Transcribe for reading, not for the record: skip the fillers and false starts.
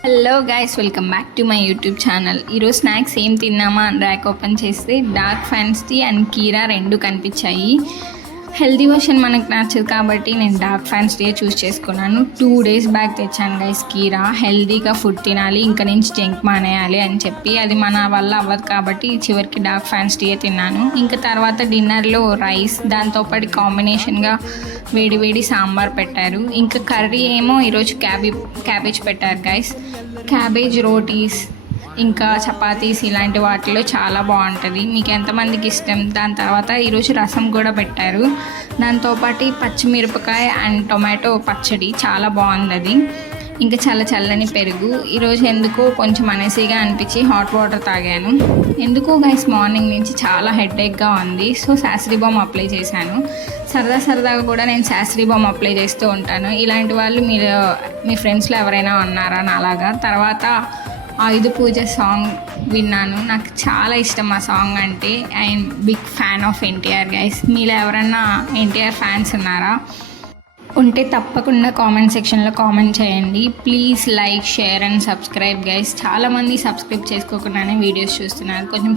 Hello guys, welcome back to my YouTube channel. ఈరోజు snacks ఏం తిన్నామా అని ర్యాక్ ఓపెన్ చేస్తే డార్క్ ఫ్యాన్సీ అండ్ కీరా రెండు కనిపించాయి. హెల్తీ వర్షన్ మనకు నచ్చదు కాబట్టి నేను డార్క్ ఫ్యాన్సీ చూస్ చేసుకున్నాను. 2 days బ్యాక్ తెచ్చాను గైస్ కీరా. హెల్తీగా ఫుడ్ తినాలి, ఇంకా నుంచి జంక్ మానేయాలి అని చెప్పి అది మన వల్ల అవ్వదు కాబట్టి చివరికి డార్క్ ఫ్యాన్సీ తిన్నాను. ఇంకా తర్వాత డిన్నర్లో రైస్, దాంతోపాటు కాంబినేషన్గా వేడి వేడి సాంబార్ పెట్టారు. ఇంకా కర్రీ ఏమో ఈరోజు క్యాబేజ్ పెట్టారు గైస్. క్యాబేజ్ రోటీస్ ఇంకా చపాతీస్ ఇలాంటి వాటిలో చాలా బాగుంటుంది. మీకు ఎంతమందికి ఇష్టం? దాని తర్వాత ఈరోజు రసం కూడా పెట్టారు. దాంతోపాటు పచ్చిమిరపకాయ అండ్ టొమాటో పచ్చడి చాలా బాగుంది అది. ఇంకా చల్లని పెరుగు. ఈరోజు ఎందుకో కొంచెం అనేసిగా అనిపించి హాట్ వాటర్ తాగాను. ఎందుకో గైస్ మార్నింగ్ నుంచి చాలా హెడేక్గా ఉంది. సో శాస్త్రీ బామ్ అప్లై చేశాను. సరదాగా కూడా నేను శాస్త్రీ బామ్ అప్లై చేస్తూ ఉంటాను. ఇలాంటి వాళ్ళు మీ ఫ్రెండ్స్లో ఎవరైనా ఉన్నారా నాలాగా? తర్వాత ఆయుధ పూజ సాంగ్ విన్నాను. నాకు చాలా ఇష్టం ఆ సాంగ్ అంటే. I'm big fan of NTR guys. మీలో ఎవరన్నా ఎన్టీఆర్ ఫ్యాన్స్ ఉన్నారా? ఉంటే తప్పకుండా కామెంట్ సెక్షన్లో కామెంట్ చేయండి. Please like, share and subscribe guys. చాలామంది సబ్స్క్రైబ్ చేసుకోకుండానే వీడియోస్ చూస్తున్నారు. కొంచెం